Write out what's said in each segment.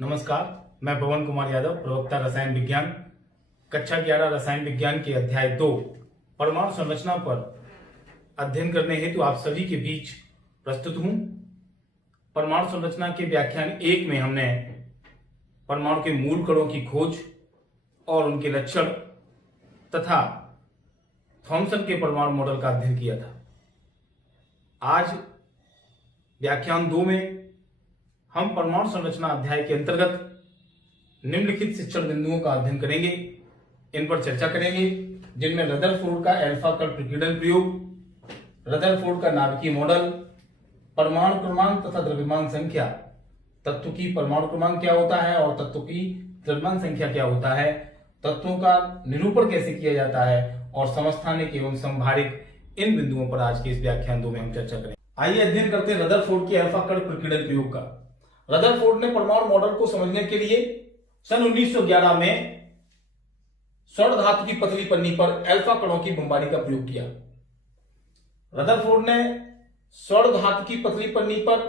नमस्कार, मैं पवन कुमार यादव, प्रवक्ता रसायन विज्ञान, कक्षा 11 रसायन विज्ञान के अध्याय 2 परमाणु संरचना पर अध्ययन करने हेतु आप सभी के बीच प्रस्तुत हूं। परमाणु संरचना के व्याख्यान 1 में हमने परमाणु के मूल कणों की खोज और उनके लक्षण तथा थॉमसन के परमाणु मॉडल का अध्ययन किया था। आज व्याख्यान 2 में हम परमाणु संरचना अध्याय के अंतर्गत निम्नलिखित शिक्षण बिंदुओं का अध्ययन करेंगे, इन पर चर्चा करेंगे, जिनमें रदरफोर्ड का अल्फा कण प्रकीर्णन प्रयोग, रदरफोर्ड का नाभिकीय मॉडल, परमाणु क्रमांक तथा द्रव्यमान संख्या, तत्व की परमाणु क्रमांक क्या होता है और तत्व की द्रव्यमान संख्या क्या होता है, तत्वों का निरूपण कैसे किया जाता है और समस्थानिक एवं संभारिक, इन बिंदुओं पर आज के इस व्याख्यान 2 में हम चर्चा करेंगे। आइए अध्ययन करते हैं रदरफोर्ड के अल्फा कण प्रकीर्णन प्रयोग का। रदरफोर्ड ने परमाणु मॉडल को समझने के लिए सन 1911 में स्वर्ण धातु की पतली पन्नी पर अल्फा कणों की बमबारी का प्रयोग किया। रदरफोर्ड ने स्वर्ण धातु की पतली पन्नी पर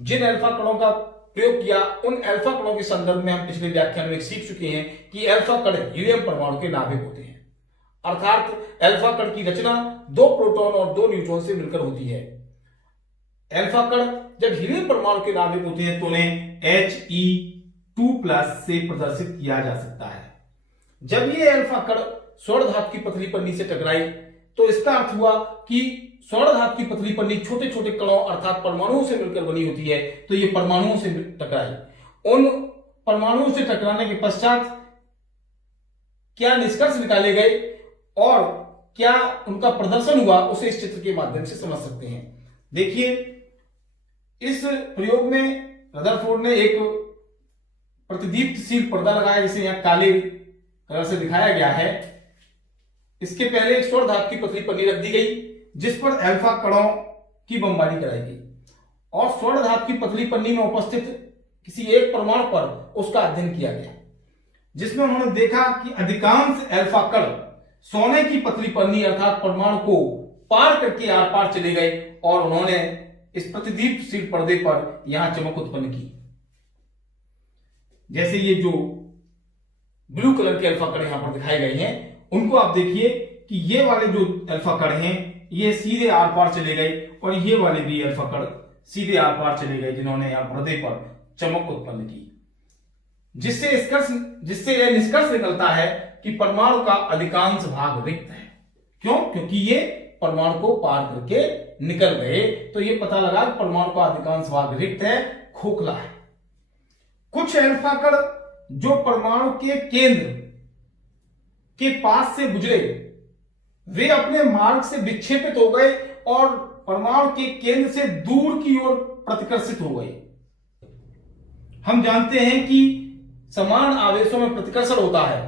जिन अल्फा कणों का प्रयोग किया, उन अल्फा कणों के संदर्भ में हम पिछले व्याख्यान में सीख चुके हैं कि अल्फा कण हीलियम परमाणु के नाभिक होते हैं, अर्थात अल्फा कण की रचना 2 प्रोटॉन और 2 न्यूट्रॉन से मिलकर होती है। अल्फा कण जब हीलियम परमाणु के नाभिक होते हैं तो उन्हें He2+ से प्रदर्शित किया जा सकता है। जब ये अल्फा कण स्वर्ण धातु की पतली पन्नी से टकराई तो इसका अर्थ हुआ कि स्वर्ण धातु की पतली पन्नी छोटे छोटे कणों अर्थात परमाणुओं से मिलकर बनी होती है, तो ये परमाणुओं से टकराई। उन परमाणुओं से टकराने के पश्चात क्या निष्कर्ष निकाले गए और क्या उनका प्रदर्शन हुआ, उसे इस चित्र के माध्यम से समझ सकते हैं। देखिए, इस प्रयोग में रदरफोर्ड ने एक प्रतिदीप्तशील पर्दा लगाया, जिसे यहां काले कलर से दिखाया गया है। इसके पहले एक स्वर्ण धातु की पतली पन्नी रख दी गई जिस पर अल्फा कणों की बमबारी कराई गई और स्वर्ण धातु की पतली पन्नी में उपस्थित किसी एक परमाणु पर उसका अध्ययन किया गया, जिसमें उन्होंने देखा कि अधिकांश अल्फा कण सोने की पतली पन्नी अर्थात परमाणु को पार करके आर पार चले गए और उन्होंने इस प्रतिदीप्तशील पर्दे पर यहां चमक उत्पन्न की। जैसे ये जो ब्लू कलर के अल्फा कण यहां पर दिखाए गए हैं, उनको आप देखिए कि ये वाले जो अल्फा कण हैं ये सीधे आर पार चले गए और ये वाले भी अल्फा कण सीधे आर पार चले गए, जिन्होंने यहां पर्दे पर चमक उत्पन्न की, जिससे यह निष्कर्ष निकलता है कि परमाणु का अधिकांश भाग रिक्त है। क्यों? क्योंकि ये परमाणु को पार करके निकल गए, तो ये पता लगा कि परमाणु का अधिकांश भाग रिक्त है, खोखला है। कुछ अल्फा कण जो परमाणु के केंद्र के पास से गुजरे, वे अपने मार्ग से विक्षेपित हो गए और परमाणु के केंद्र से दूर की ओर प्रतिकर्षित हो गए। हम जानते हैं कि समान आवेशों में प्रतिकर्षण होता है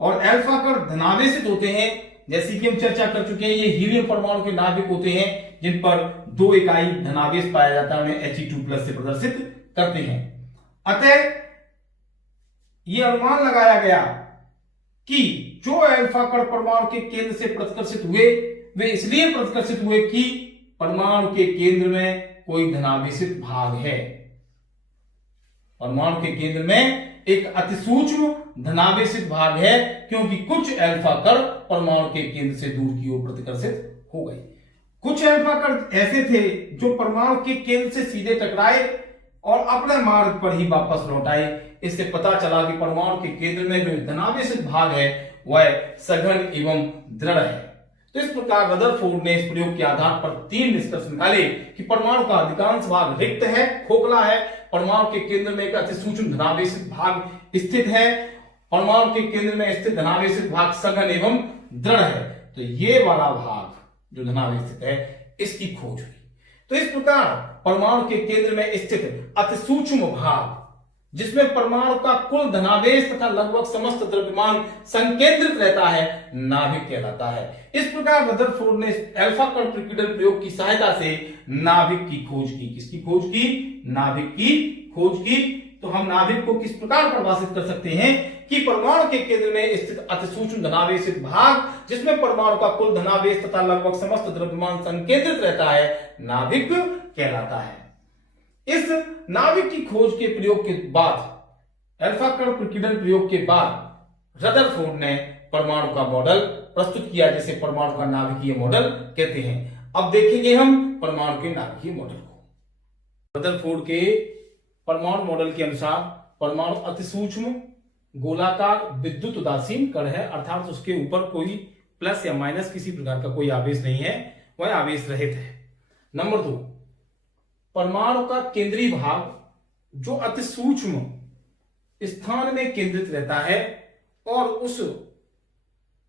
और अल्फा कण धनावेशित होते हैं, जैसे कि हम चर्चा कर चुके हैं। ये हीलियम परमाणु के नाभिक होते हैं जिन पर 2 इकाई धनावेश पाया जाता है, उन्हें He2+ से प्रदर्शित करते हैं। अतः यह अनुमान लगाया गया कि जो अल्फा कण परमाणु के केंद्र से प्रतिकर्षित हुए, वे इसलिए प्रतिकर्षित हुए कि परमाणु के केंद्र में कोई धनावेशित भाग है। परमाणु के केंद्र में एक अतिसूक्ष्म धनावेशित भाग है, क्योंकि कुछ अल्फा कण परमाणु के केंद्र से दूर की ओर प्रतिकर्षित हो गए। कुछ अल्फा कण ऐसे थे जो परमाणु के केंद्र से सीधे टकराए और अपने मार्ग पर ही वापस लौट आए। इससे पता चला कि परमाणु के केंद्र में जो धनावेशित भाग है वह सघन एवं दृढ़ है। तो इस प्रकार रदरफोर्ड ने इस प्रयोग के आधार पर 3 निष्कर्ष निकाले कि परमाणु का अधिकांश भाग रिक्त है, खोखला है, परमाणु के केंद्र में एक अतिसूक्ष्म धनावेशित भाग स्थित है, परमाणु के केंद्र में स्थित धनावेशित भाग सघन एवं दृढ़ है। तो ये वाला भाग जो धनावेशित है, इसकी खोज हुई। तो इस प्रकार परमाणु के केंद्र में स्थित अतिसूक्ष्म भाग, जिसमें परमाणु का कुल धनावेश तथा लगभग समस्त द्रव्यमान संकेंद्रित रहता है, नाभिक कहलाता है। इस प्रकार रदरफोर्ड ने अल्फा कण प्रकीर्णन प्रयोग की सहायता से नाभिक की खोज की। किसकी खोज की? नाभिक की खोज की। तो हम नाभिक को किस प्रकार परिभाषित कर सकते हैं कि परमाणु के केंद्र में स्थित अतिसूक्ष्म धनावेशित भाग, जिसमें परमाणु का कुल धनावेश तथा लगभग समस्त द्रव्यमान संकेंद्रित रहता है, नाभिक कहलाता है। इस नाभिक की खोज के प्रयोग के बाद अल्फा कण प्रकीर्णन प्रयोग के बाद रदरफोर्ड ने परमाणु का मॉडल प्रस्तुत किया, जिसे परमाणु का नाभिकीय मॉडल कहते हैं। अब देखेंगे हम परमाणु के नाभिकीय मॉडल को। रदरफोर्ड के परमाणु मॉडल के अनुसार परमाणु अति सूक्ष्म गोलाकार विद्युत उदासीन कण है, अर्थात उसके ऊपर कोई प्लस या माइनस किसी प्रकार का कोई आवेश नहीं है, वह आवेश रहित है। नंबर 2, परमाणु का केंद्रीय भाग जो अति सूक्ष्म स्थान में केंद्रित रहता है और उस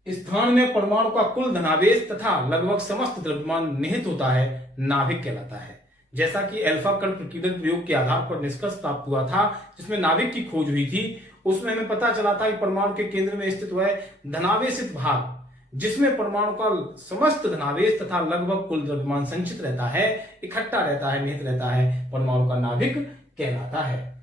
स्थान में परमाणु का कुल धनावेश तथा लगभग समस्त द्रव्यमान निहित होता है, नाभिक कहलाता है। जैसा कि अल्फा कण प्रकीर्णन प्रयोग के आधार पर निष्कर्ष प्राप्त हुआ था, जिसमें नाभिक की खोज हुई थी, उसमें हमें पता चला था कि परमाणु के केंद्र में स्थित वह धनावेशित भाग जिसमें परमाणु का समस्त धनावेश तथा लगभग कुल द्रव्यमान संचित रहता है, इकट्ठा रहता है, निहित रहता है, परमाणु का नाभिक कहलाता है।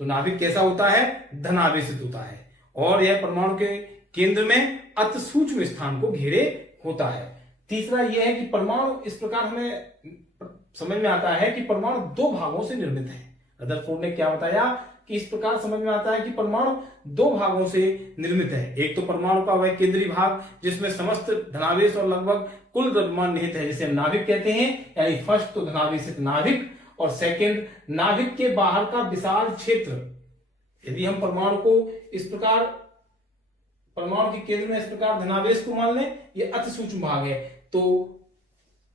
तो नाभिक कैसा होता है? धनावेशित होता है और यह परमाणु के केंद्र में अति सूक्ष्म स्थान को घेरे होता है। तीसरा यह है कि परमाणु इस प्रकार हमें समझ में आता है कि परमाणु दो भागों से निर्मित है। रदरफोर्ड ने क्या बताया कि इस प्रकार समझ में आता है कि परमाणु दो भागों से निर्मित है। एक तो परमाणु का वह केंद्रीय भाग जिसमें समस्त धनावेश और लगभग कुल द्रव्यमान निहित है, जिसे हम नाभिक कहते हैं, यानी फर्स्ट तो धनावेशित नाभिक, और सेकंड नाभिक के बाहर का विशाल क्षेत्र। यदि हम परमाणु को इस प्रकार, परमाणु के केंद्र में इस प्रकार धनावेश को मान लें, ये अति सूक्ष्म भाग है, तो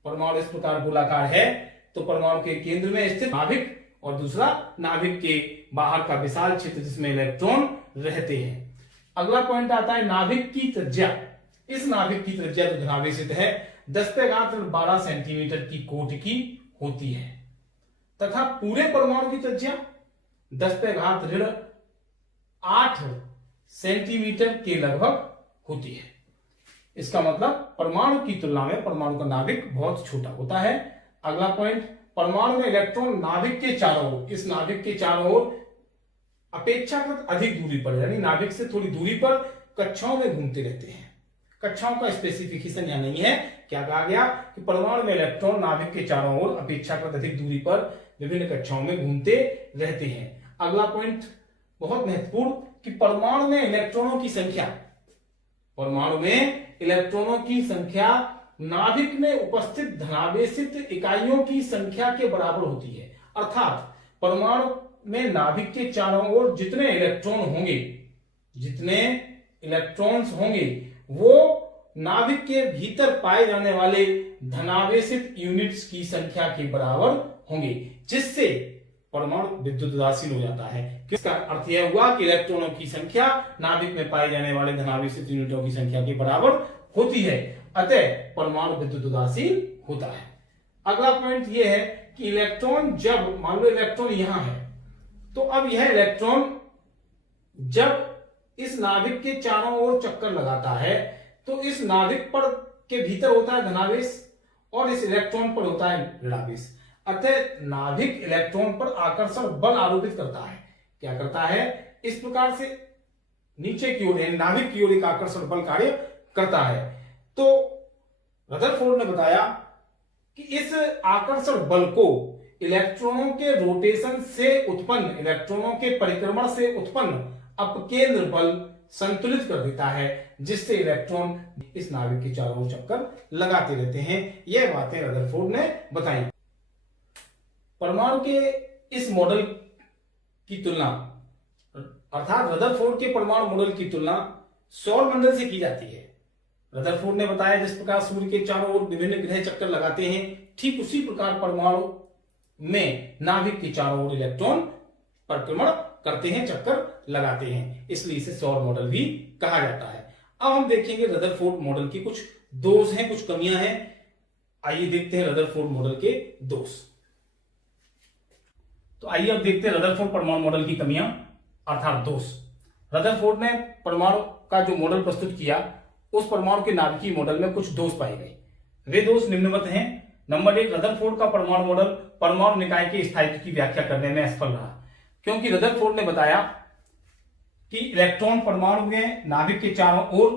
परमाणु इस प्रकार गोलाकार है, तो परमाणु के केंद्र में स्थित नाभिक और दूसरा नाभिक के बाहर का विशाल क्षेत्र जिसमें इलेक्ट्रॉन रहते हैं। अगला पॉइंट आता है नाभिक की त्रिज्या। इस नाभिक की त्रिज्या जो धनावेशित है 10⁻12 सेंटीमीटर की कोटि की होती है तथा पूरे परमाणु की त्रिज्या 10⁻8 सेंटीमीटर के लगभग होती है। इसका मतलब परमाणु की तुलना में परमाणु का नाभिक बहुत छोटा होता है। अगला पॉइंट, परमाणु में इलेक्ट्रॉन नाभिक के चारों ओर, इस नाभिक के चारों ओर अपेक्षाकृत अधिक दूरी पर, यानी नाभिक से थोड़ी दूरी पर कक्षाओं में घूमते रहते हैं। कक्षाओं का स्पेसिफिकेशन यहां नहीं है। क्या कहा गया कि परमाणु में इलेक्ट्रॉन नाभिक के चारों ओर अपेक्षाकृत अधिक दूरी पर विभिन्न कक्षाओं में घूमते रहते हैं। अगला पॉइंट बहुत महत्वपूर्ण कि परमाणु में इलेक्ट्रॉनों की संख्या, परमाणु में इलेक्ट्रॉनों की संख्या नाभिक में उपस्थित धनावेशित इकाइयों की संख्या के बराबर होती है। अर्थात परमाणु में नाभिक के चारों ओर जितने इलेक्ट्रॉन होंगे, जितने इलेक्ट्रॉन्स होंगे, वो नाभिक के भीतर पाए जाने वाले धनावेशित यूनिट्स की संख्या के बराबर होंगे, जिससे परमाणु विद्युत उदासीन हो जाता है। किसका अर्थ यह हुआ कि इलेक्ट्रॉनों की संख्या नाभिक में पाए जाने वाले धनावेशित यूनिटों की संख्या के बराबर होती है, अतः परमाणु विद्युत उदासीन होता है। अगला पॉइंट यह है कि इलेक्ट्रॉन, जब मान लो इलेक्ट्रॉन यहां है, तो अब यह इलेक्ट्रॉन जब इस नाभिक के चारों ओर चक्कर लगाता है, तो इस नाभिक पर के भीतर होता है धनावेश और इस इलेक्ट्रॉन पर होता है ऋणावेश। अतः नाभिक इलेक्ट्रॉन पर आकर्षण बल आरोपित करता है। क्या करता है? इस प्रकार से नीचे की ओर, यानी नाभिक की ओर एक आकर्षण बल कार्य करता है। तो रदरफोर्ड ने बताया कि इस आकर्षण बल को इलेक्ट्रॉनों के रोटेशन से उत्पन्न, इलेक्ट्रॉनों के परिक्रमण से उत्पन्न अपकेंद्र बल संतुलित कर देता है, जिससे इलेक्ट्रॉन इस नाभिक के चारों ओर चक्कर लगाते रहते हैं। यह बातें रदरफोर्ड ने बताई। परमाणु के इस मॉडल की तुलना, अर्थात रदरफोर्ड के परमाणु मॉडल की तुलना सौर मंडल से की जाती है। रदरफोर्ड ने बताया जिस प्रकार सूर्य के चारों ओर विभिन्न ग्रह चक्कर लगाते हैं, ठीक उसी प्रकार परमाणु में नाभिक के चारों ओर इलेक्ट्रॉन परिक्रमण करते हैं, चक्कर लगाते हैं, इसलिए इसे सौर मॉडल भी कहा जाता है। अब हम देखेंगे रदरफोर्ड मॉडल की कुछ दोष हैं, कुछ कमियां हैं। आइए देखते हैं रदरफोर्ड मॉडल के दोष। तो आइए अब देखते हैं रदरफोर्ड परमाणु मॉडल की कमियां अर्थात दोष। रदरफोर्ड ने परमाणु का जो मॉडल प्रस्तुत किया, उस परमाणु के नाभिकीय मॉडल में कुछ दोष पाए गए। वे दोष निम्नवत हैं। नंबर 1, रदरफोर्ड का परमाणु मॉडल परमाणु निकाय के स्थायित्व की व्याख्या करने में असफल रहा, क्योंकि रदरफोर्ड ने बताया कि इलेक्ट्रॉन परमाणु में नाभिक के चारों ओर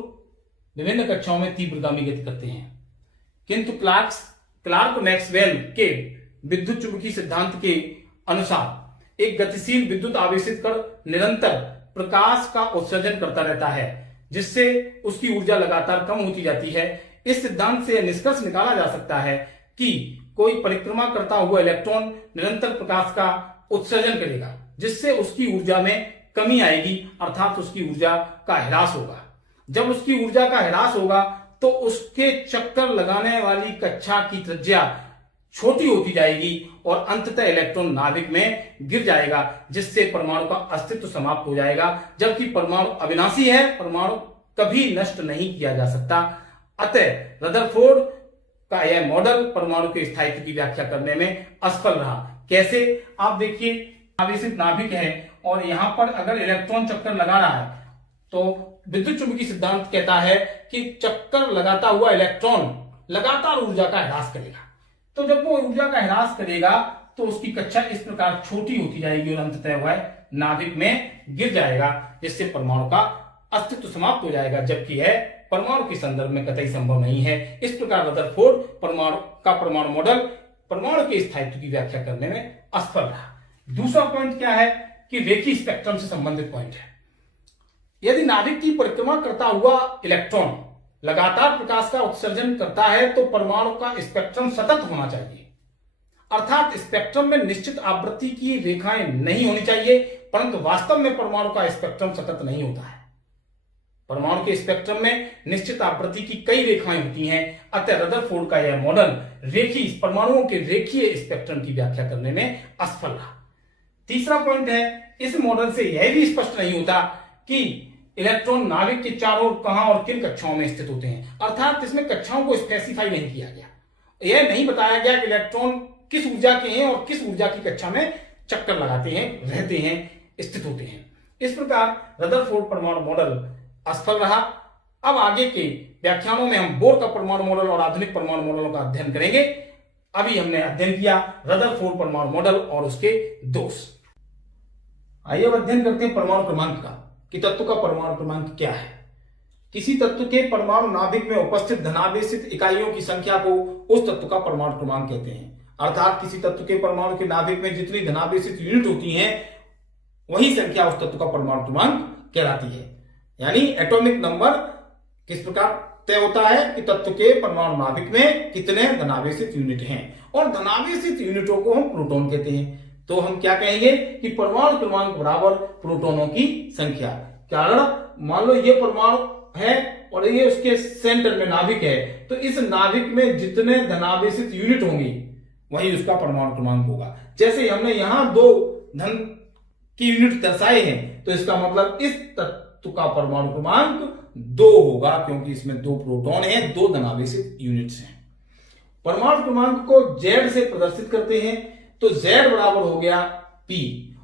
विभिन्न कक्षाओं में तीव्रगामी गति करते हैं, किंतु क्लार्क मैक्सवेल के विद्युत चुंबकीय सिद्धांत के अनुसार एक गतिशील विद्युत आवेशित कण निरंतर प्रकाश का उत्सर्जन करता रहता है, जिससे उसकी ऊर्जा लगातार कम होती जाती है। इस सिद्धांत से यह निष्कर्ष निकाला जा सकता है कि कोई परिक्रमा करता हुआ इलेक्ट्रॉन निरंतर प्रकाश का उत्सर्जन करेगा, जिससे उसकी ऊर्जा में कमी आएगी, अर्थात उसकी ऊर्जा का ह्रास होगा। जब उसकी ऊर्जा का ह्रास होगा तो उसके चक्कर लगाने वाली कक्षा की त्रिज्या छोटी होती जाएगी और अंततः इलेक्ट्रॉन नाभिक में गिर जाएगा, जिससे परमाणु का अस्तित्व समाप्त हो जाएगा। जबकि परमाणु अविनाशी है, परमाणु कभी नष्ट नहीं किया जा सकता। अतः रदरफोर्ड का यह मॉडल परमाणु के स्थायित्व की व्याख्या करने में असफल रहा। कैसे? आप देखिए, आवेशित नाभिक है और यहां पर अगर इलेक्ट्रॉन चक्कर लगा रहा है तो विद्युत चुंबकीय सिद्धांत कहता है कि चक्कर लगाता हुआ इलेक्ट्रॉन लगातार ऊर्जा का ह्रास करेगा। तो जब वो ऊर्जा का ह्रास करेगा तो उसकी कक्षा इस प्रकार छोटी होती जाएगी और अंततः वह नाभिक में गिर जाएगा, जिससे परमाणु का अस्तित्व समाप्त हो जाएगा। जबकि यह परमाणु के संदर्भ में कतई संभव नहीं है। इस प्रकार रदरफोर्ड परमाणु मॉडल परमाणु के स्थायित्व की व्याख्या करने में असफल रहा। दूसरा पॉइंट क्या है कि रेखीय स्पेक्ट्रम से संबंधित पॉइंट है। यदि नाभिक की परिक्रमा करता हुआ इलेक्ट्रॉन लगातार प्रकाश का उत्सर्जन करता है तो परमाणु का स्पेक्ट्रम सतत होना चाहिए, अर्थात स्पेक्ट्रम में निश्चित आवृत्ति की रेखाएं नहीं होनी चाहिए। परंतु वास्तव में परमाणु का स्पेक्ट्रम सतत नहीं होता है। परमाणु के स्पेक्ट्रम में निश्चित आवृत्ति की कई रेखाएं होती हैं। अतः रदरफोर्ड का यह मॉडल परमाणुओं के रेखीय स्पेक्ट्रम की व्याख्या करने में असफल रहा। तीसरा पॉइंट है, इस मॉडल से यह भी स्पष्ट नहीं होता कि इलेक्ट्रॉन नाभिक के चारों ओर कहां और किन कक्षाओं में स्थित होते हैं, अर्थात इसमें कक्षाओं को स्पेसिफाई नहीं किया गया। यह नहीं बताया गया कि इलेक्ट्रॉन किस ऊर्जा के हैं और किस ऊर्जा की कक्षा में चक्कर लगाते हैं, रहते हैं, स्थित होते हैं। इस प्रकार रदरफोर्ड परमाणु मॉडल असफल रहा। अब आगे के व्याख्यानों में हम बोर का परमाणु मॉडल और आधुनिक परमाणु मॉडलों का अध्ययन करेंगे। अभी हमने अध्ययन किया रदरफोर्ड परमाणु मॉडल और उसके दोष। आइए अब अध्ययन करते हैं परमाणु क्रमांक का, कि तत्व का परमाणु क्रमांक क्या है। किसी तत्व के परमाणु नाभिक में उपस्थित धनावेशित इकाइयों की संख्या को उस तत्व का परमाणु क्रमांक कहते हैं। अर्थात किसी तत्व के परमाणु के नाभिक में जितनी धनावेशित यूनिट होती हैं, वही संख्या उस तत्व का परमाणु क्रमांक कहलाती है। यानी एटॉमिक नंबर किस प्रकार तय होता है कि तत्व के परमाणु नाभिक में कितने धनावेशित यूनिट हैं, और धनावेशित यूनिटों को हम प्रोटॉन कहते हैं। तो हम क्या कहेंगे कि परमाणु क्रमांक बराबर प्रोटॉनों की संख्या। कारण मान लो ये परमाणु है और ये उसके सेंटर में नाभिक है, तो इस नाभिक में जितने धनावेशित यूनिट होंगी वही उसका परमाणु क्रमांक होगा। जैसे हमने यहां 2 धन की यूनिट दर्शाए हैं, तो इसका मतलब इस तत्व का परमाणु क्रमांक 2 होगा, क्योंकि इसमें 2 प्रोटॉन हैं, 2 धनावेशित यूनिट्स हैं। परमाणु क्रमांक को Z से प्रदर्शित करते हैं, तो Z बराबर हो गया P,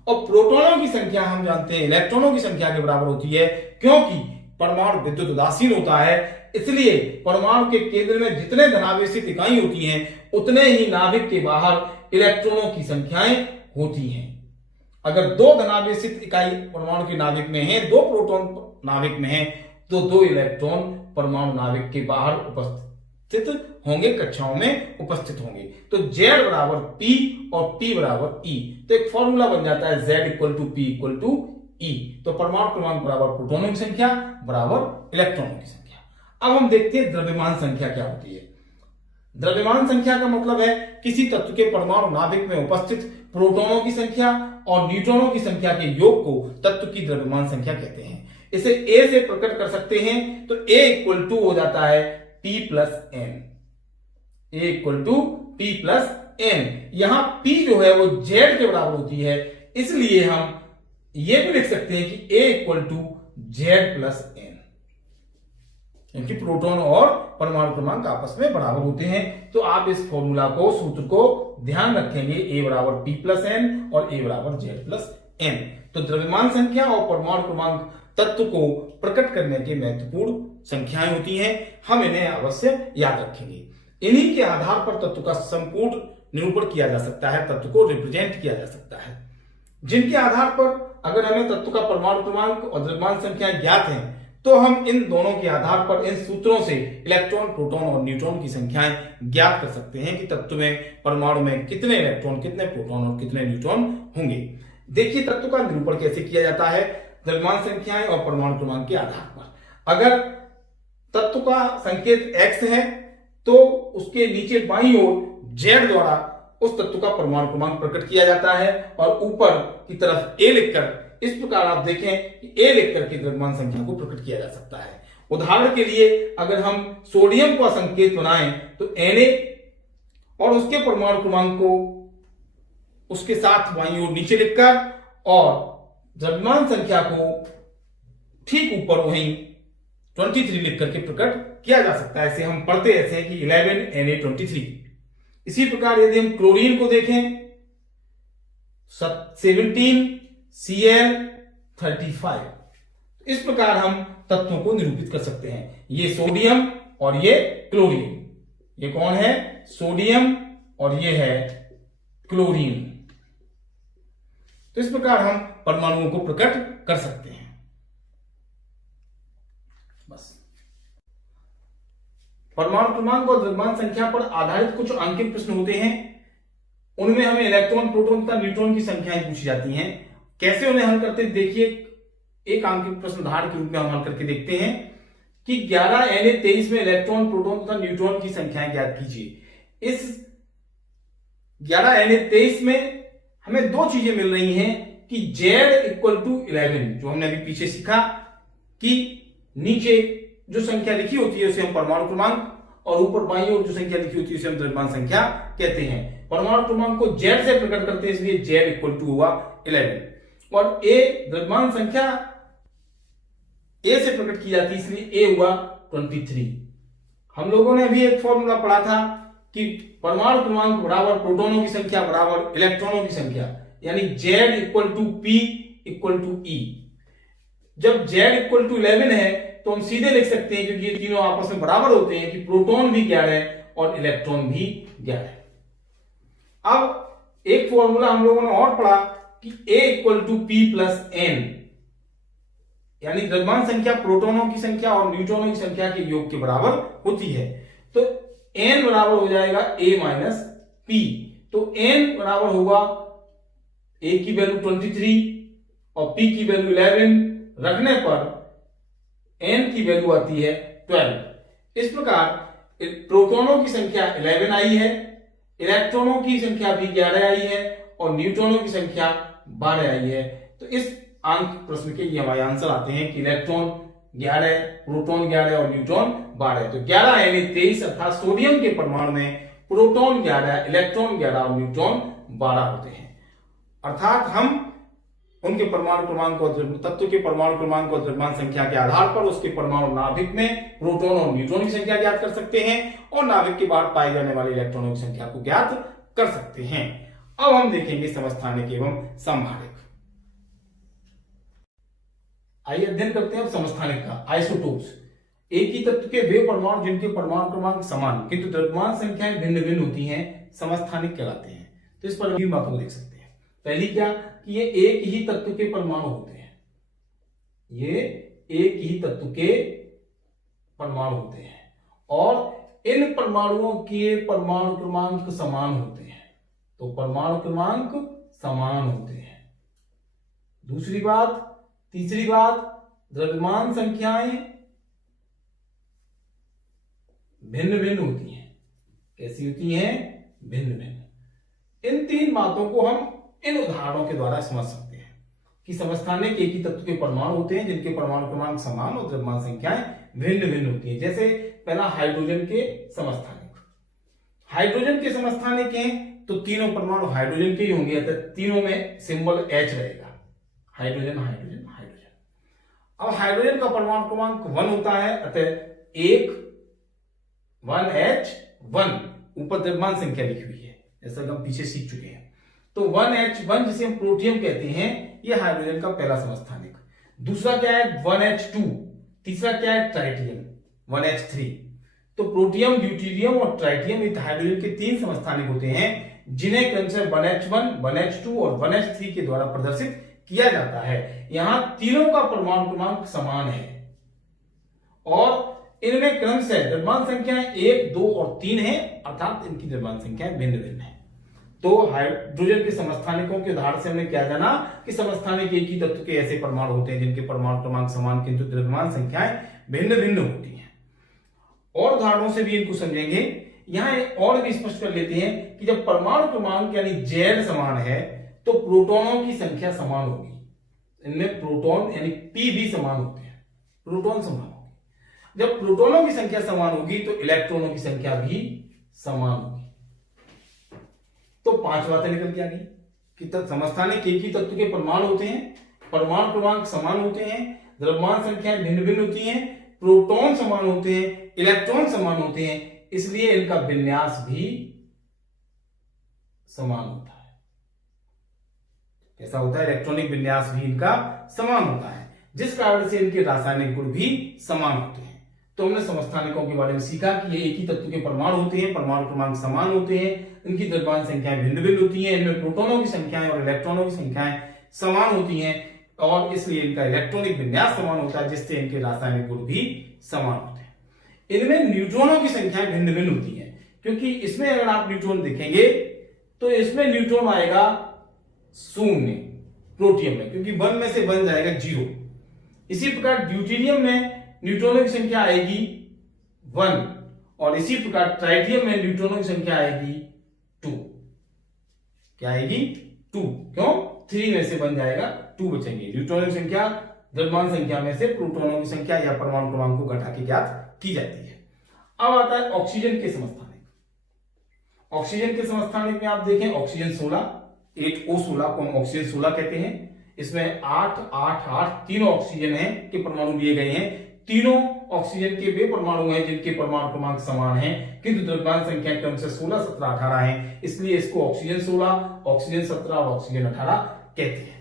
और प्रोटॉनों की संख्या हम जानते हैं इलेक्ट्रॉनों की संख्या के बराबर होती है, क्योंकि परमाणु विद्युत उदासीन होता है। इसलिए परमाणु के केंद्र में जितने धनावेशित इकाई होती हैं, उतने ही नाभिक के बाहर इलेक्ट्रॉनों की संख्याएं होती हैं। अगर 2 धनावेशित इकाई परमाणु के नाभिक में है, 2 प्रोटॉन नाभिक में है, तो 2 इलेक्ट्रॉन परमाणु नाभिक के बाहर उपस्थित होंगे, कक्षाओं में उपस्थित होंगे। तो Z बराबर P और P बराबर E। तो एक फॉर्मूला बन जाता है Z equal to P equal to E। तो परमाणु क्रमांक बराबर प्रोटॉनों की संख्या बराबर इलेक्ट्रॉनों की संख्या। अब हम देखते हैं द्रव्यमान संख्या क्या होती है। द्रव्यमान संख्या का मतलब है किसी तत्व के परमाणु नाभिक में उपस्थित प्रोटॉनों की संख्या और न्यूट्रॉनों की संख्या के योग को तत्व की द्रव्यमान संख्या कहते हैं। इसे A से प्रकट कर सकते हैं, तो A इक्वल टू हो जाता है P plus N। A equal to P plus N। यहां P जो है वो Z के बराबर होती है, इसलिए हम ये भी लिख सकते हैं कि A equal to Z plus N, क्योंकि प्रोटॉन और परमाणु क्रमांक आपस में बराबर होते हैं। तो आप इस फॉर्मूला को, सूत्र को ध्यान रखेंगे, A बराबर P प्लस N और A बराबर Z प्लस N। तो द्रव्यमान संख्या और परमाणु क्रमांक तत्व को प्रकट करने के महत्वपूर्ण संख्याएं होती हैं, हम इन्हें अवश्य याद रखेंगे। इन्हीं के आधार पर तत्व का संपूर्ण निरूपण किया जा सकता है, तत्व को रिप्रेजेंट किया जा सकता है, जिनके आधार पर अगर हमें तत्व का परमाणु क्रमांक और द्रव्यमान संख्या ज्ञात है, तो हम इन दोनों के आधार पर इन सूत्रों से इलेक्ट्रॉन, प्रोटॉन और न्यूट्रॉन की संख्याएं ज्ञात कर सकते हैं कि तत्व में, परमाणु में कितने इलेक्ट्रॉन, कितने प्रोटॉन और कितने न्यूट्रॉन होंगे। देखिए तत्व का निरूपण कैसे किया जाता है। द्रव्यमान संख्याएं और परमाणु क्रमांक के आधार पर। अगर तत्व का संकेत x है तो उसके नीचे बाईं ओर z द्वारा उस तत्व का परमाणु क्रमांक प्रकट किया जाता है और ऊपर की तरफ a लिखकर, इस प्रकार आप देखें कि a लिखकर के द्रव्यमान संख्या को प्रकट किया जा सकता है। उदाहरण के लिए अगर हम सोडियम का संकेत बनाएं तो Na और उसके परमाणु क्रमांक को उसके साथ बाईं ओर नीचे लिखकर और द्रव्यमान संख्या को ठीक ऊपर वहीं 23 लिख करके प्रकट किया जा सकता है। ऐसे हम पढ़ते ऐसे हैं कि 11 Na23। इसी प्रकार यदि हम क्लोरीन को देखें 17 Cl35, इस प्रकार हम तत्वों को निरूपित कर सकते हैं। ये सोडियम और ये क्लोरीन, ये कौन है? सोडियम और ये है क्लोरीन। तो इस प्रकार हम परमाणुओं को प्रकट कर सकते हैं। बस परमाणु क्रमांक और द्रव्यमान संख्या पर आधारित कुछ अंकित प्रश्न होते हैं। उनमें हमें इलेक्ट्रॉन, प्रोटॉन तथा न्यूट्रॉन की संख्याएं पूछी जाती हैं। कैसे उन्हें हल करते हैं देखिए, एक अंकित प्रश्न उदाहरण के रूप में हम हल करके देखते हैं कि 11 Na23 में इलेक्ट्रॉन, प्रोटॉन तथा न्यूट्रॉन की संख्याएं ज्ञात कीजिए। इस 11 Na23 में हमें दो चीजें मिल रही हैं कि Z इक्वल टू 11, जो हमने अभी पीछे सीखा कि नीचे जो संख्या लिखी होती है उसे हम परमाणु क्रमांक और ऊपर बाईं ओर जो संख्या लिखी होती है उसे हम द्रव्यमान संख्या कहते हैं। परमाणु क्रमांक को Z से प्रकट करते हैं, इसलिए Z इक्वल टू हुआ 11 और A द्रव्यमान संख्या A से प्रकट की जाती है, इसलिए A हुआ 23। हम लोगों ने भी एक फॉर्मूला पढ़ा था कि परमाणु क्रमांक बराबर प्रोटॉनों की संख्या बराबर इलेक्ट्रॉनों की संख्या, यानी Z equal to P equal to E। जब Z इक्वल टू 11 है तो हम सीधे लिख सकते हैं, क्योंकि ये तीनों आपस में बराबर होते हैं, कि प्रोटॉन भी 11 और इलेक्ट्रॉन भी 11। अब एक फॉर्मूला हम लोगों ने और पढ़ा कि A equal to P plus N, यानी द्रव्यमान संख्या प्रोटॉनों की संख्या और न्यूट्रॉनों की संख्या के योग के बराबर होती है। तो N बराबर हो जाएगा A माइनस P। तो N बराबर होगा A की वैल्यू 23 और P की वैल्यू 11 रखने पर N की वैल्यू आती है 12। इस प्रकार प्रोटॉनों की संख्या 11 आई है, इलेक्ट्रॉनों की संख्या भी 11 आई है और न्यूट्रॉनों की संख्या 12 आई है। तो इस अंक प्रश्न के ये हमारे आंसर आते हैं कि इलेक्ट्रॉन 11, प्रोटॉन 11 और न्यूट्रॉन 12। तो 11 Na23 अर्थात सोडियम के परमाणु में प्रोटॉन 11, इलेक्ट्रॉन 11 और न्यूट्रॉन 12 होते हैं। अर्थात हम उनके परमाणु क्रमांक और तत्व के परमाणु क्रमांक और द्रव्यमान संख्या के आधार पर उसके परमाणु नाभिक में प्रोटॉन और न्यूट्रॉन की संख्या ज्ञात कर सकते हैं और नाभिक के बाहर पाए जाने वाले इलेक्ट्रॉनों की संख्या को ज्ञात कर सकते हैं। अब हम देखेंगे समस्थानिक एवं समभारिक। आइए अध्ययन करते हैं अब समस्थानिक का। आइसोटोप्स, एक ही तत्व के वे परमाणु जिनके परमाणु क्रमांक समान किंतु द्रव्यमान संख्याएं भिन्न भिन्न होती हैं समस्थानिक कहलाते हैं। तो इस पर बातों को देख सकते हैं। पहली क्या कि ये एक ही तत्व के परमाणु होते हैं, ये एक ही तत्व के परमाणु होते हैं और इन परमाणुओं के परमाणु क्रमांक समान होते हैं। तो परमाणु क्रमांक समान होते हैं। दूसरी बात, तीसरी बात, द्रव्यमान संख्याएं भिन्न भिन्न होती हैं। कैसी होती हैं? भिन्न भिन्न। इन तीन बातों को हम इन उदाहरणों के द्वारा समझ सकते हैं कि समस्थानिक एक ही तत्व के परमाणु होते हैं जिनके परमाणु क्रमांक समान और द्रव्यमान संख्याएं भिन्न भिन्न होती हैं। जैसे पहला हाइड्रोजन के समस्थानिक। हाइड्रोजन के समस्थानिक हैं तो तीनों परमाणु हाइड्रोजन के ही होंगे, अतः तीनों में सिंबल H रहेगा। Hydrogen hydrogen hydrogen. अब हाइड्रोजन का परमाणु क्रमांक 1 होता है, अतः 1H1 ऊपर द्रव्यमान संख्या लिखी हुई है, जैसा कि हम पीछे सीख चुके हैं। तो 1H1 जिसे हम प्रोटियम कहते हैं, यह हाइड्रोजन का पहला समस्थानिक। दूसरा क्या है? 1H2। तीसरा क्या है? Tritium 1H3। तो प्रोटियम, ड्यूटेरियम और ट्राइटियम ये हाइड्रोजन के तीन समस्थानिक होते हैं जिन्हें क्रमशः 1H1, 1H2 और 1H3 के द्वारा प्रदर्शित किया जाता है। यहां तीनों का परमाणु क्रमांक समान है और इनमें क्रमशः द्रव्यमान संख्याएं 1, 2 और 3 है, अर्थात इनकी द्रव्यमान संख्याएं भिन्न भिन्न है। तो हाइड्रोजन के समस्थानिकों के उदाहरण से हमने क्या जाना कि समस्थानिक एक ही तत्व के ऐसे परमाणु होते हैं जिनके परमाणु क्रमांक समान किंतु द्रव्यमान संख्याएं भिन्न भिन्न होती हैं। और उदाहरणों से भी इनको समझेंगे। यहां और भी स्पष्ट कर लेते हैं कि जब परमाणु क्रमांक यानी Z समान है तो प्रोटॉनों की संख्या समान होगी। इनमें प्रोटॉन यानी P भी समान होते हैं, प्रोटॉन समान होगी। जब प्रोटॉनों की संख्या समान होगी तो इलेक्ट्रॉनों की संख्या भी समान होगी। तो 5 बातें निकल के आ गई कि समस्थानिक एक ही तत्व के परमाणु होते हैं, परमाणु क्रमांक समान होते हैं, द्रव्यमान संख्याएं भिन्न भिन्न होती हैं, प्रोटॉन समान होते हैं, इलेक्ट्रॉन समान होते हैं, इसलिए इनका विन्यास भी समान होता है। कैसा होता है? इलेक्ट्रॉनिक विन्यास भी इनका समान होता है, जिस कारण से इनके रासायनिक गुण भी समान होते हैं। तो हमने समस्थानिकों के बारे में सीखा कि ये एक ही तत्व के परमाणु होते हैं, परमाणु क्रमांक समान होते हैं, इनकी द्रव्यमान संख्याएं भिन्न भिन्न होती हैं, इनमें प्रोटॉनों की संख्याएं और इलेक्ट्रॉनों की संख्याएं समान होती हैं और इसलिए इनका इलेक्ट्रॉनिक विन्यास समान होता है, जिससे इनके रासायनिक गुण भी समान होते हैं। इनमें न्यूट्रॉनों की संख्याएं भिन्न भिन्न होती हैं, क्योंकि इसमें अगर आप न्यूट्रॉन देखेंगे तो इसमें न्यूट्रॉन आएगा 0 प्रोटियम में, क्योंकि 1 में से बन जाएगा 0। इसी प्रकार ड्यूटेरियम में न्यूट्रॉनों की संख्या आएगी 1 और इसी प्रकार ट्राइटियम में न्यूट्रॉनों की संख्या आएगी 2। क्या आएगी? 2। क्यों? 3 में से बन जाएगा 2 बचेंगे। न्यूट्रॉनों की संख्या द्रव्यमान संख्या में से प्रोटॉनों की संख्या या परमाणु क्रमांक को घटा के ज्ञात की जाती है। अब आता है ऑक्सीजन के समस्थानिक। ऑक्सीजन के समस्थानिक में आप देखें ऑक्सीजन 16, 8O16 को हम ऑक्सीजन 16 कहते हैं। इसमें 8, 8, 8 तीनों ऑक्सीजन है के परमाणु लिए गए हैं। तीनों ऑक्सीजन के वे परमाणु हैं जिनके परमाणु क्रमांक समान हैं, किंतु द्रव्यमान संख्या क्रम से 16, 17, 18 है, इसलिए इसको ऑक्सीजन 16, ऑक्सीजन 17 और ऑक्सीजन 18 कहते हैं।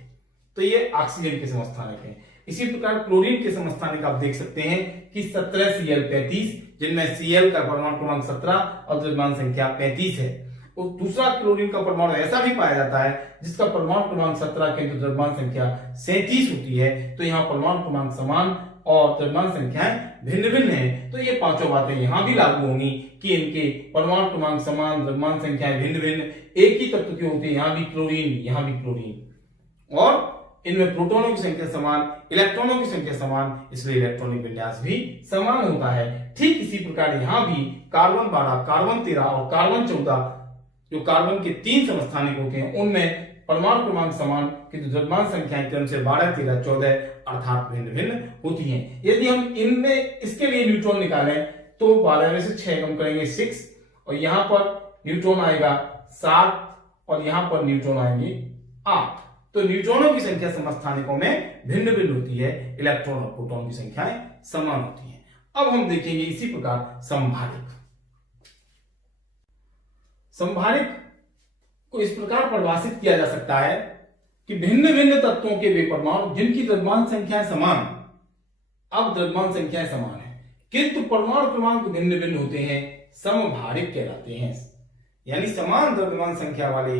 तो ये ऑक्सीजन के समस्थानिक हैं। इसी प्रकार क्लोरीन के समस्थानिक आप देख सकते हैं कि 17Cl35, जिनमें Cl का परमाणु क्रमांक 17 और द्रव्यमान संख्या 35 है। और दूसरा क्लोरीन का परमाणु ऐसा भी पाया जाता है जिसका परमाणु क्रमांक 17 किंतु द्रव्यमान संख्या 37 होती है। तो यहाँ परमाणु क्रमांक समान और द्रव्यमान संख्याएं भिन्न भिन्न है। तो ये पांचों बातें यहां भी लागू होंगी कि इनके परमाणु क्रमांक समान, द्रव्यमान संख्याएं भिन्न भिन्न, एक ही तत्व के होते हैं। यहां भी क्लोरीन, यहां भी क्लोरीन, और इनमें प्रोटॉनों की संख्या समान, इलेक्ट्रॉनों की संख्या समान, इसलिए इलेक्ट्रॉनिक विन्यास भी समान होता है। ठीक इसी प्रकार यहां भी कार्बन 12, कार्बन 13 और कार्बन 14 जो कार्बन के 3 समस्थानिक होते हैं उनमें परमाणु क्रमांक समान किंतु द्रव्यमान संख्याएं क्रम से 12, 13, 14 अर्थात भिन्न भिन्न होती हैं। यदि हम इनमें इसके लिए न्यूट्रॉन निकालें तो 12 में से 6 कम करेंगे 6, और यहां पर न्यूट्रॉन आएगा 7 और यहां पर न्यूट्रॉन आएंगे 8। तो न्यूट्रॉनों की संख्या समस्थानिकों में भिन्न भिन्न होती है, इलेक्ट्रॉन और प्रोटॉन की संख्याएं समान होती हैं। अब हम देखेंगे इसी प्रकार संभारिक। संभारिक को इस प्रकार परिभाषित किया जा सकता है कि भिन्न भिन्न तत्वों के वे परमाणु जिनकी द्रव्यमान संख्याएं समान, अब द्रव्यमान संख्याएं समान है किंतु परमाणु क्रमांक भिन्न भिन्न होते हैं, समभारिक कहलाते हैं। यानी समान द्रव्यमान संख्या वाले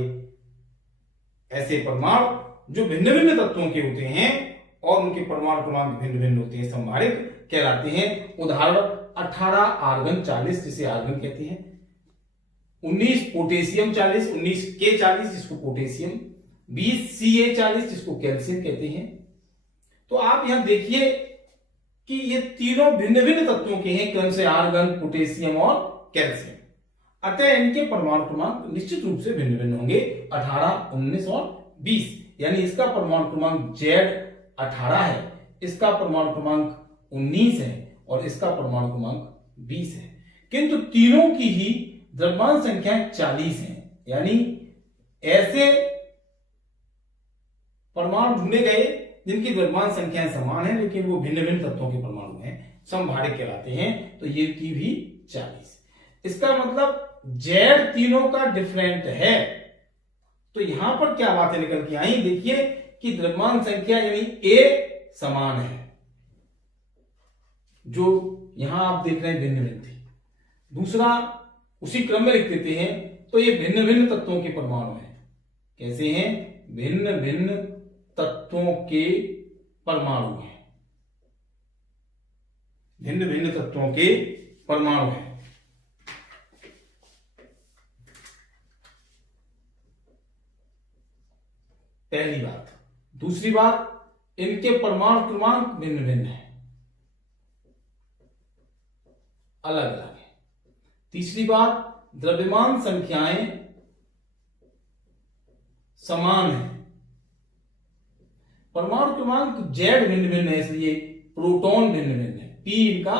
ऐसे परमाणु जो भिन्न भिन्न तत्वों के होते हैं और उनके परमाणु क्रमांक भिन्न भिन्न होते हैं, संभारिक कहलाते हैं। उदाहरण 18 आर्गन 40 जिसे आर्गन कहते हैं, 19 पोटेशियम 40, 19 K40 जिसको पोटेशियम, 20 Ca40 जिसको कैल्शियम कहते हैं। तो आप यहां देखिए कि ये तीनों भिन्न भिन्न तत्वों के हैं, क्रम से आर्गन, पोटेशियम और कैल्शियम। अतः इनके परमाणु क्रमांक निश्चित रूप से भिन्न भिन्न होंगे, 18, 19 और 20। यानी इसका परमाणु क्रमांक Z 18 है, इसका परमाणु क्रमांक 19 है और इसका परमाणु क्रमांक 20 है, किंतु तीनों की ही द्रव्यमान संख्या 40 है। यानी ऐसे परमाणु ढूंढे गए जिनकी द्रव्यमान संख्याएं समान है लेकिन वो भिन्न भिन्न तत्वों के परमाणु हैं, समभारिक कहलाते हैं। तो ये की भी 40। इसका मतलब Z तीनों का डिफरेंट है। तो यहां पर क्या बातें निकल के आई, देखिए कि द्रव्यमान संख्या यानी A समान है, जो यहां आप देख रहे हैं भिन्न भिन्न थी। दूसरा उसी क्रम में लिख देते हैं, तो ये भिन्न भिन्न तत्वों के परमाणु हैं। कैसे हैं? भिन्न भिन्न तत्वों के परमाणु हैं, भिन्न भिन्न तत्वों के परमाणु हैं। पहली बात। दूसरी बात, इनके परमाणु क्रमांक भिन्न भिन्न है, अलग अलग है। तीसरी बात, द्रव्यमान संख्याएं समान है। परमाणु क्रमांक Z भिन्न भिन्न है, इसलिए प्रोटॉन भिन्न भिन्न है, P इनका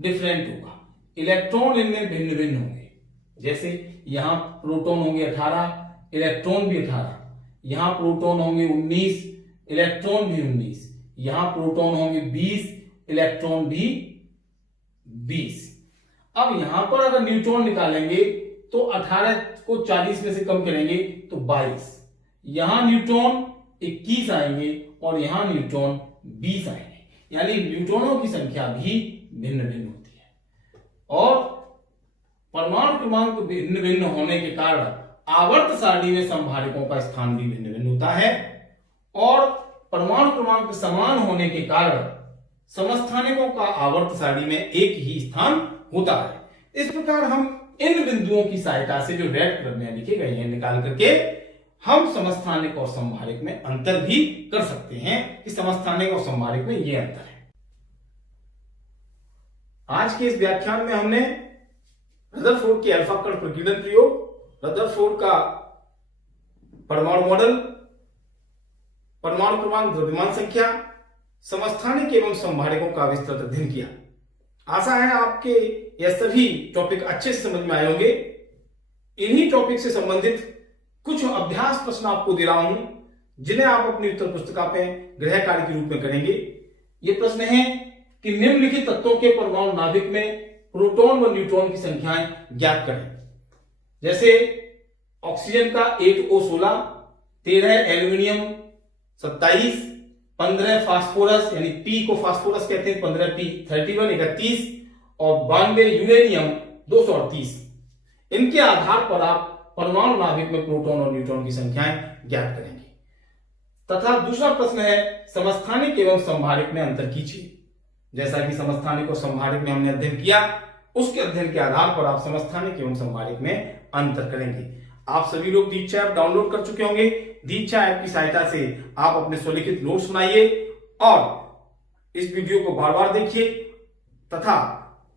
डिफरेंट होगा। इलेक्ट्रॉन इनमें भिन्न भिन्न होंगे, जैसे यहां प्रोटॉन होंगे 18, इलेक्ट्रॉन भी 18, यहां प्रोटॉन होंगे 19, इलेक्ट्रॉन भी 19, यहां प्रोटॉन होंगे 20, इलेक्ट्रॉन भी 20। अब यहां पर अगर न्यूट्रॉन निकालेंगे तो 18 को 40 में से कम करेंगे तो 22, यहां न्यूट्रॉन 21 आएंगे और यहां न्यूट्रॉन 20 आएंगे, यानी न्यूट्रॉनों की संख्या भी भिन्न भिन्न होती है। और परमाणु क्रमांक भिन्न भिन्न होने के कारण आवर्त सारणी में समभाजकों का स्थान भी भिन्न भिन्न होता है, और परमाणु क्रमांक समान होने के कारण समस्थानिकों का आवर्त सारणी में एक ही स्थान होता है। इस प्रकार हम इन बिंदुओं की सहायता से जो रेड कलर में लिखे गए हैं निकाल करके हम समस्थानिक और समभाजक में अंतर भी कर सकते हैं कि समस्थानिक और समभाजक में यह अंतर है। आज के इस व्याख्यान में हमने रदरफोर्ड के अल्फा कण प्रकीर्णन प्रयोग, रदरफोर्ड का परमाणु मॉडल, परमाणु क्रमांक, द्रव्यमान संख्या, समस्थानिक एवं समभाजकों का विस्तृत अध्ययन किया। आशा है आपके यह सभी टॉपिक अच्छे से समझ में आए होंगे। इन्हीं टॉपिक से संबंधित कुछ अभ्यास प्रश्न आपको दे रहा हूं, जिन्हें आप अपनी उत्तर पुस्तिका पे गृह कार्य के रूप में करेंगे। ये प्रश्न है कि निम्नलिखित तत्वों के परमाणु नाभिक में प्रोटॉन व न्यूट्रॉन की संख्याएं ज्ञात करें। जैसे ऑक्सीजन का 8O16, 13 एल्यूमिनियम, 27, 15 फास्फोरस यानी P को फास्फोरस कहते हैं, 15P, 31, 31 और 92 यूरेनियम 238। इनके आधार पर आप परमाणु नाभिक में प्रोटॉन और न्यूट्रॉन की संख्याएं ज्ञात करेंगे। तथा दूसरा प्रश्न है समस्थानिक एवं समभाजक में अंतर कीजिए। जैसा कि समस्थानिक और समभाजक में हमने अध्ययन किया, उसके अध्ययन के आधार पर आप समस्थानिक एवं समभाजक में अंतर करेंगे। आप सभी लोग दीक्षा ऐप डाउनलोड कर चुके होंगे। दीक्षा ऐप की सहायता से आप अपने स्वलिखित नोट्स बनाइए और इस वीडियो को बार बार देखिए तथा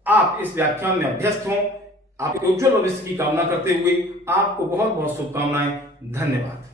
आप इस व्याख्यान में अभ्यस्त हों। आपके उज्जवल भविष्य की कामना करते हुए आपको बहुत बहुत शुभकामनाएं। धन्यवाद।